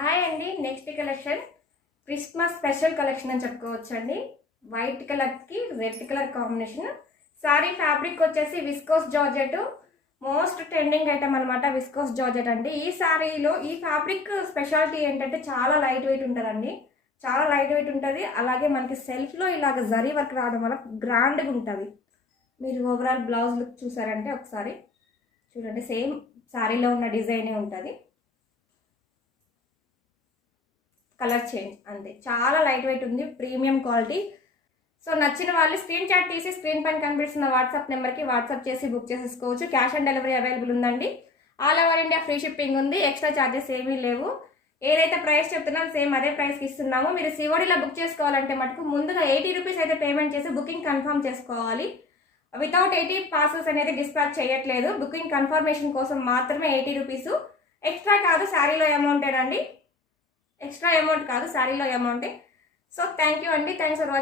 Hi అండి. Next collection Christmas special collection అని చెప్పుకోవచ్చండి. వైట్ కలర్కి red colour combination. Sari fabric వచ్చేసి viscose georgette, most trending item అనమాట. విస్కోస్ జార్జెట్ అండి. ఈ సారీలో ఈ ఫ్యాబ్రిక్ స్పెషాలిటీ ఏంటంటే చాలా లైట్ వెయిట్ ఉంటుందండి. చాలా లైట్ వెయిట్ ఉంటుంది. అలాగే మనకి సెల్ఫ్లో ఇలాగ జరీ వర్క్ రావడం వల్ల గ్రాండ్గా ఉంటుంది. మీరు ఓవరాల్ బ్లౌజ్ లుక్ చూసారంటే ఒకసారి చూడండి, సేమ్ సారీలో ఉన్న డిజైనే ఉంటుంది. కలర్ చేంజ్ అంతే. చాలా లైట్ వెయిట్ ఉంది, ప్రీమియం క్వాలిటీ. సో నచ్చిన వాళ్ళు స్క్రీన్ చాట్ తీసి స్క్రీన్ పైన కనిపిస్తున్న వాట్సాప్ నెంబర్కి వాట్సాప్ చేసి బుక్ చేసేసుకోవచ్చు. క్యాష్ ఆన్ డెలివరీ అవైలబుల్ ఉందండి. All over India free shipping ఉంది. ఎక్స్ట్రా ఛార్జెస్ ఏమీ లేవు. ఏదైతే ప్రైస్ చెప్తున్నామో సేమ్ అదే ప్రైస్కి ఇస్తున్నాము. మీరు సిఓడిలో బుక్ చేసుకోవాలంటే మటుకు ముందుగా 80 రూపీస్ అయితే పేమెంట్ చేసి బుకింగ్ కన్ఫర్మ్ చేసుకోవాలి. వితౌట్ 80 పార్సల్స్ అనేది డిస్పాచ్ చేయట్లేదు. బుకింగ్ కన్ఫర్మేషన్ కోసం మాత్రమే 80 రూపీస్. ఎక్స్ట్రా కాదు, శారీలో అమౌంటేనండి. ఎక్స్ట్రా అమౌంట్ కాదు, శారీలో అమౌంటే. సో థ్యాంక్ యూ అండి. Thanks for watching.